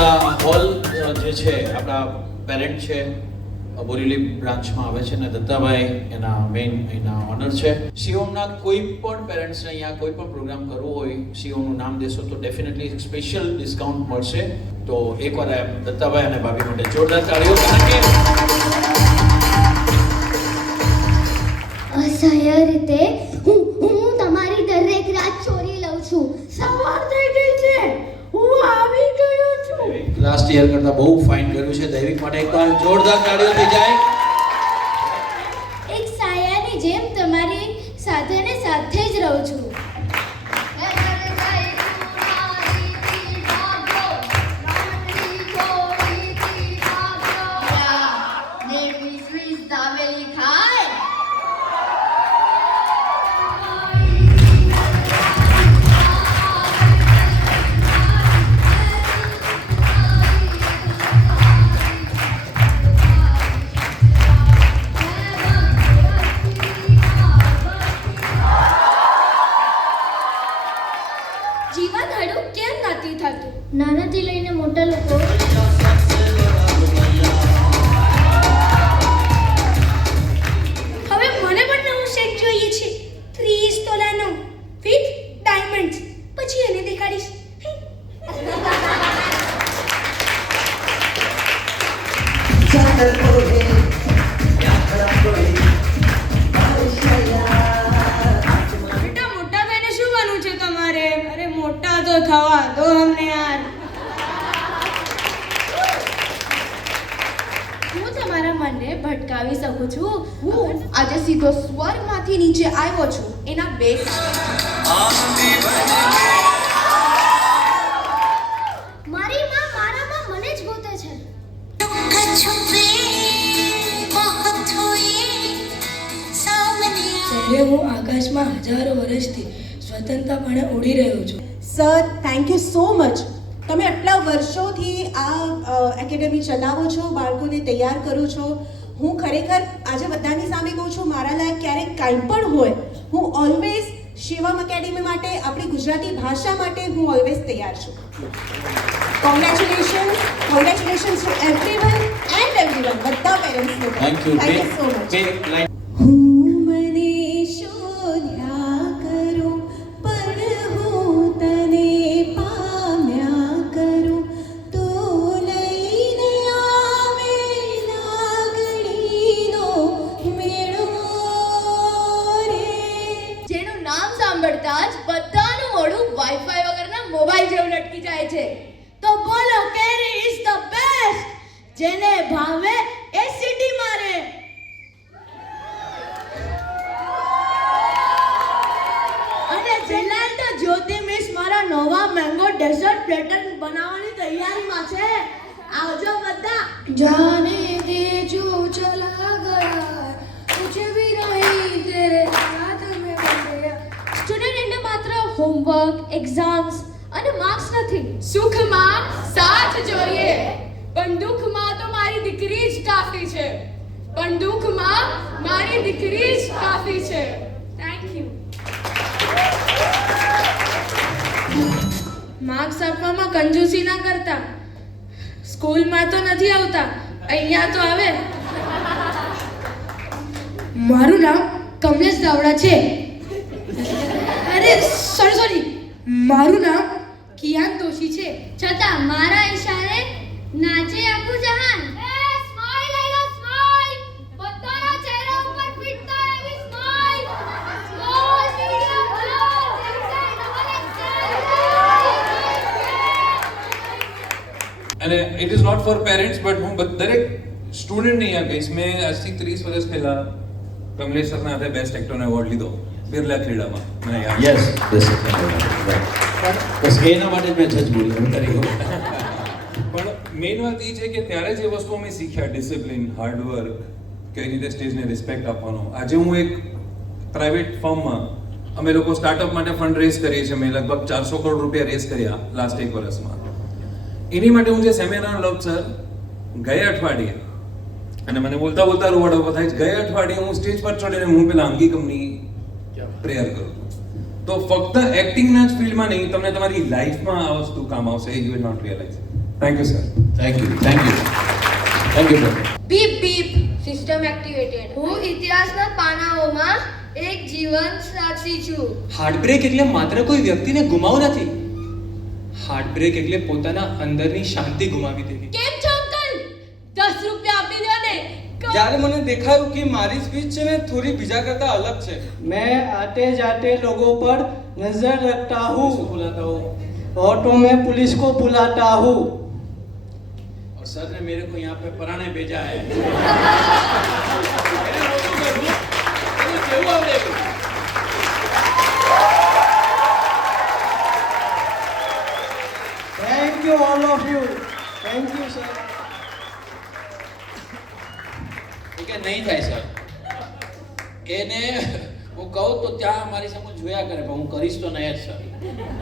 આપણા હોલ જે છે આપણા પેરેન્ટ છે બોરીલી બ્રાન્ચમાં આવે છે અને દત્તાભાઈ એના મેઇન એના ઓનર છે. શિવમના કોઈ પણ પેરેન્ટ્સને અહીંયા કોઈ પણ પ્રોગ્રામ કરવો હોય શિવમનું નામ દેશો તો ડેફિનેટલી સ્પેશિયલ ડિસ્કાઉન્ટ મળશે. તો એકવાર દત્તાભાઈ અને ભાભી માટે જોરદાર તાળીઓ. અસહ્ય રીતે હું તમારી દરેક રાત ચોરી લઉં છું. સવાર થઈ ગઈ છે, હું આવી ગયો છું. લાસ્ટ યર કરતા બહુ ફાઇન કર્યું છે. દૈવિક માટે એકવાર જોરદાર તાળીઓ થઈ જાય. એક સાયાની જેમ તમારી સાથે ને સાથે જ રહું છું. જીવન હડું કેમ નથી થતું? નાનાથી લઈને મોટા લોકો હવે મને પણ નવું સેટ જોઈએ છે. 30 તોલાનો વિથ ડાયમંડ્સ. પછી એને દેખાડીશ. बेटा मोटा बहने શું બનવું છે તમારે? અરે મોટા તો થવા દો અમને યાર. હું તમારા મનને ભટકાવી શકું છું. હું આજે સીધો સ્વર્ગમાંથી નીચે આવ્યો છું. એના બે મારી માં મારામાં મને જ ગોતે છે. જ્યારે હું આકાશમાં હજારો વર્ષથી સ્વતંત્રપણે ઉડી રહ્યો છું. Sir thank you so much. તમે આટલા વર્ષોથી આ એકેડમી ચલાવો છો, બાળકોને તૈયાર કરો છો. હું ખરેખર આજે બધાની સામે કહું છું, મારા લાયક ક્યારેક કાંઈ પણ હોય, હું ઓલવેઝ શિવમ એકેડમી માટે, આપણી ગુજરાતી ભાષા માટે હું ઓલવેઝ તૈયાર છું. Congratulation to everyone and everyone, બધા પેરેન્ટ્સને થેન્ક યુ સો મચ. જેનું નામ સાંભળતા જ બધાનું મોઢું વાઈફાઈ વગરના મોબાઈલ જેવું લટકી જાય છે. તો બોલો કેરી ઇઝ ધ બેસ્ટ. જેને ભાવે એ સિટી મારે. અને ફિલહાલ તો જ્યોતિ મિસ મારા નવા મેંગો ડેઝર્ટ પ્લેટર બનાવવાની તૈયારીમાં છે. આવજો બધા. जाने दे जो चला गया मुझे भी नहीं तेरे साथ में बंधेया. સ્ટુડન્ટ એટલે માત્ર હોમવર્ક, એક્ઝામ્સ અને માર્ક્સ નથી. સુખમાં સાથ જોઈએ, પણ દુઃખમાં તો મારી દીકરી જ કાફી છે. પણ દુઃખમાં મારી દીકરી જ કાફી છે. Thank you. માર્ક્સ આપવામાં કંજૂસી ના કરતા. સ્કૂલમાં તો નથી આવતા, અહીંયા તો આવે. મારું નામ કમલેશ દાવડા છે. અરે સોરી, મારું નામ કિયાન દોશી છે. છતાં મારા ઈશારે નાચે આખું જહાન. સ્માઈલ આઈ લો સ્માઈલ. બધાના ચહેરા ઉપર ફિટ થાય એવી smile. Small medium large XL double XL. અને it is not for parents but હું દરેક સ્ટુડન્ટને અહીંયા કહીશ. મેં આજથી 30 વર્ષ પહેલા કમલેશ સરના હાથે બેસ્ટ એક્ટરનો એવોર્ડ લીધો બિરલા ક્રીડામાં. મને યાદ યસ બસ એના માટે જ મેં જજ બોલ્યો. પણ મેઇન વાત એ છે કે ત્યારે જે વસ્તુ અમે શીખ્યા, ડિસિપ્લિન, હાર્ડવર્ક, કઈ રીતે સ્ટેજને રિસ્પેક્ટ આપવાનો. આજે હું એક પ્રાઇવેટ ફર્મમાં અમે લોકો સ્ટાર્ટઅપ માટે ફંડ રેઝ કરીએ છીએ. મેં લગભગ 400 કરોડ રૂપિયા રેઝ કર્યા લાસ્ટ 1 વર્ષમાં. એની માટે હું જે સેમિનાર લઉં સર, ગયા અઠવાડિયે, અને મને બોલતા બોલતા રૂવાડો ઉભો થાય, ગયા અઠવાડિયે હું સ્ટેજ પર ચડીને હું પેલા અંગીકમની પ્રેયર કરું છું. તો ફક્ત એક્ટિંગના જ ફિલ્ડમાં નહીં, તમને તમારી લાઈફમાં આ વસ્તુ કામ આવશે. You will not realise. Thank you sir. Thank you beep beep system activated. હું ઇતિહાસના પાનાઓમાં એક જીવન સાક્ષી છું. હાર્ટબ્રેક એટલે માત્ર કોઈ વ્યક્તિને ગુમાવવું નથી. હાર્ટબ્રેક એટલે પોતાના અંદરની શાંતિ ગુમાવી દેવી. કેમ છો અંકલ? 10 રૂપિયા આપી દો ને. જ્યારે મને દેખાયું કે મારી સ્પીચ છે ને થોડી બીજા કરતા અલગ છે. मैं आते जाते लोगों पर नजर रखता हूँ, बुलाता हूँ ऑटो में पुलिस को बुलाता हूँ. और सर ने मेरे को यहाँ पे पराने भेजा है thank you all of you, thank you sir. કે નહીં થાય સર એને હું કહું તો ત્યાં મારી સામે જોયા કરે પણ હું કરીશ તો નહીં જ સર.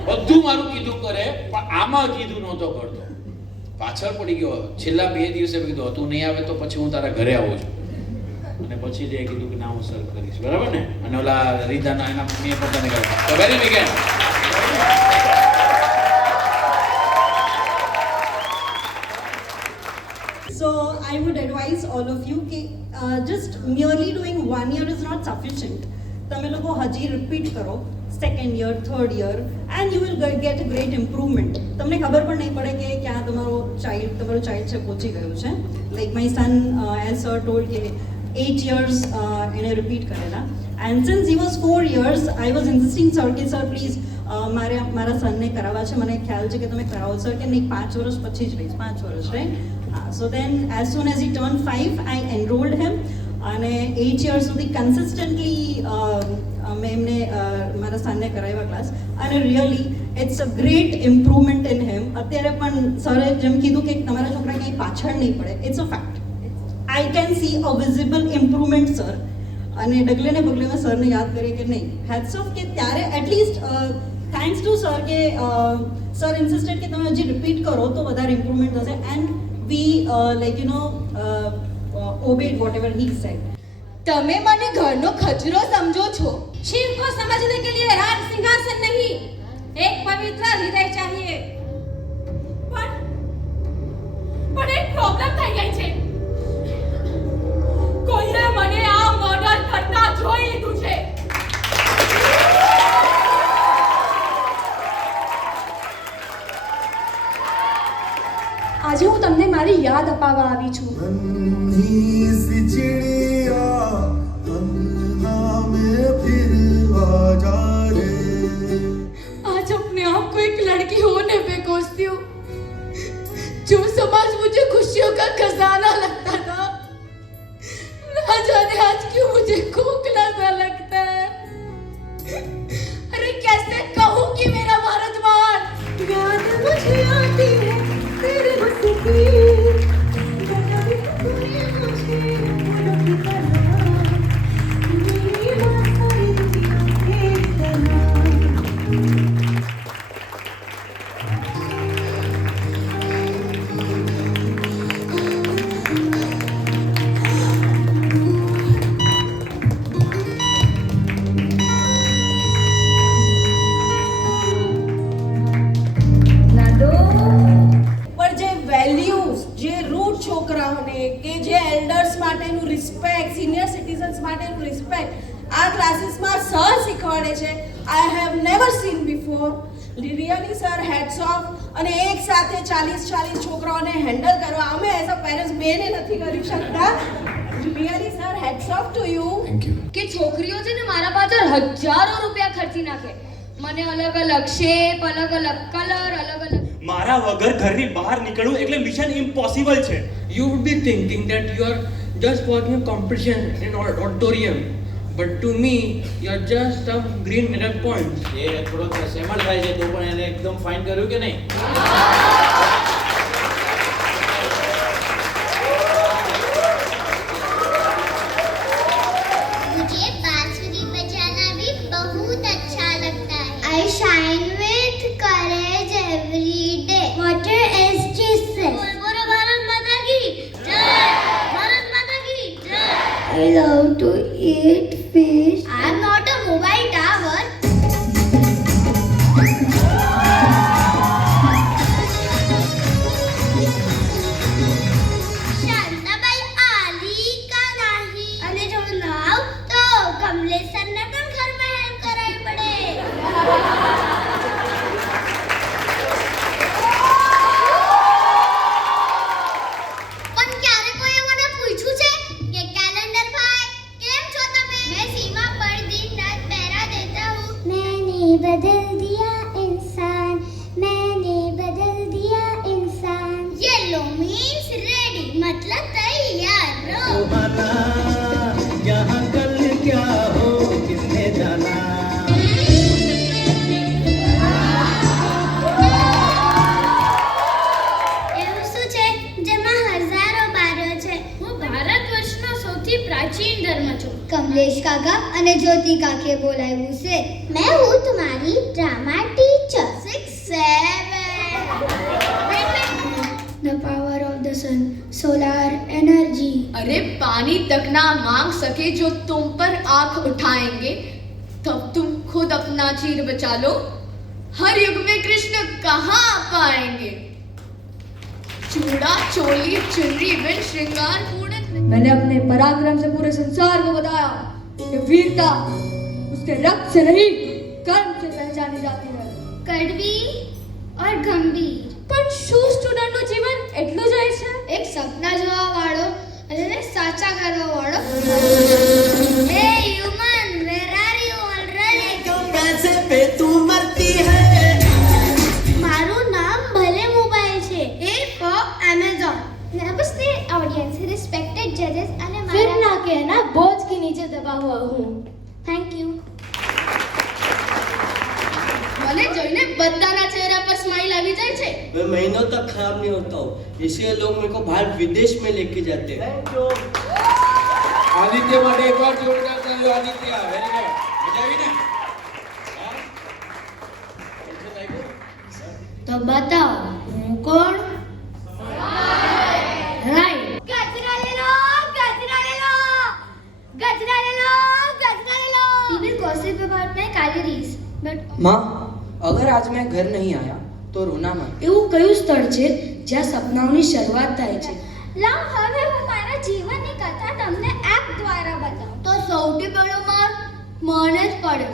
બધું મારું કીધું કરે પણ આમાં કીધું નહોતો કરતો. પાછળ પડી ગયો. છેલ્લા 2 દિવસે મેં કીધું તું નહીં આવે તો પછી હું તારા ઘરે આવું છું. અને પછી જે કીધું કે ના હું સર કરીશ, બરાબર ને. અને ઓલા રીધાના એના મમ્મીએ પોતાને કહ્યું તો very began. So I would advise all of you कि just merely doing 1 year is not sufficient. તમે લોકો હજી રિપીટ કરો second year, third year, and you will get a great improvement. તમને ખબર પણ નહીં પડે કે ક્યાં તમારું ચાઇલ્ડ છે પહોંચી ગયું છે. Like my son as sir told કે 8 years એણે રિપીટ કરેલા. And since he was 4 years I was insisting sir કે સર પ્લીઝ મારા સનને કરાવવા છે. મને ખ્યાલ છે કે તમે કરાવો સર કે નહીં 5 વર્ષ પછી જ રહીશ, 5 વર્ષ right. So then as soon as he turned 5 I enrolled him અને 8 years સુધી કન્સિસ્ટન્ટલી મેં એમને મારા સનને કરાવ્યા ક્લાસ અને really it's a great improvement in him. અત્યારે પણ સરે જેમ કીધું કે તમારા છોકરા ક્યાંય પાછળ નહીં પડે, it's a fact. I can see a visible improvement sir. અને ડગલે ને પગલે મેં સરને યાદ કરીએ કે નહીં હેડ્સ ઓફ કે ત્યારે એટલીસ્ટ થેન્ક્સ ટુ સર કે સર ઇન્સિસ્ટેડ કે તમે હજી રિપીટ કરો તો વધારે ઇમ્પ્રુવમેન્ટ થશે. And we obeyed whatever he said. તમે મને ઘરનો ખચરો સમજો છો. शिव को समझने के लिए राज सिंहासन नहीं, एक पवित्र हृदय चाहिए. પણ એક પ્રોબ્લેમ થઈ ગઈ છે. કોઈએ મને આ મર્ડર કરતા જોઈ લીધું છે. આજે હું તમને મારી યાદ અપાવવા આવી છું. आज अपने आप को एक लड़की होने पे कोसती हूँ. जो समाज मुझे खुशियों का खजाना लगता था, ना जाने आज क्यों मुझे खोखला सा लगता है. अरे कैसे कहूँ कि मेरा भारत महान. याद मुझे आती है तेरे मुझसे છોકરાઓને કે જે એલ્ડર્સ માટેનું રિસ્પેક્ટ, સિનિયર સિટીઝન્સ માટેનું રિસ્પેક્ટ આ ક્લાસીસમાં સર શીખવાડે છે. I have never scene before. Really sir heads of. અને એક સાથે 40 છોકરાઓને હેન્ડલ કરવા અમે એઝ અ પેરેન્ટ્સ બેને નથી કરી શકતા. Really sir heads of to you. કે છોકરીઓ છે ને મારા પાછળ હજારો રૂપિયા ખર્ચી નાખે. મને અલગ અલગ શેપ, અલગ અલગ કલર, અલગ અલગ. મારા વગર ઘરની બહાર નીકળવું એટલે મિશન ઇમ્પોસિબલ છે. You would be thinking that you are just watching a competition in an auditorium, but to me you are just some green middle point. એ થોડો સેમલ થાય છે તો પણ એને એકદમ ફાઇન કર્યું કે નહીં? मुझे बांसुरी बजाना भी बहुत अच्छा लगता है. I shine with courage every day. Water is Jesus. बोलो भारत माता की जय. भारत माता की जय. I love to eat fish. I am not a mobile tower. થિયેટરમાં છો? કમલેશ કાકા અને જ્યોતિ કાકીએ બોલાવ્યું છે. मैं हूँ तुम्हारी drama teacher. 6 7 The power of the sun, solar energy. अरे पानी तक ना मांग सके जो तुम पर आंख उठाएंगे, तब तुम खुद अपना चीर बचा लो. हर युग में कृष्ण कहाँ पाएंगे. चूड़ा चोली चुनरी बिन श्रृंगार पूर्ण. मैंने अपने पराक्रम से पूरे संसार को बताया कि वीरता उसके रक्त से नहीं कर्म से पहचानी जाती है. कड़वी और गंभीर. પણ શું સ્ટુડન્ટનું જીવન એટલું જ હોય છે? એક સપના જોવા વાળો અને સાચા કરવા વાળો. હે human, where are you already? पैसे पे तू मरती है. મારું નામ ભલે મોબાઈલ છે. એ ફોર એમેઝોન. નમસ્તે ऑडियंस, रिस्पेक्टेड जजेस અને फिर ना कहना बोझ के नीचे दबा हुआ हूँ. Thank you. મને જોઈને બધાના ચહેરા પર સ્માઈલ આવી જાય છે. मैं महीनों तक खराब नहीं होता हूँ, इसलिए लोग मेरे को बाहर विदेश में लेके जाते हैं. આદિત્ય માટે એકવાર જોરદાર તાળીઓ. Aditya very good. મજા આવી ને? હા? કેવું લાગ્યું? તો બતાવો હું કોણ? રાઈટ. ગજરા લે લો, ગજરા લે લો, ગજરા લે લો, ગજરા લે લો. We will gossip about my calories, but माँ, अगर आज मैं घर नहीं आया तो रोना मत. એવું કયું સ્થળ છે જ્યાં સપનાઓની શરૂઆત થાય છે? લાવ હવે હું મારા જીવનની કથા તમને એપ દ્વારા બતાવું. તો સૌથી પહેલો માર મને જ પડે.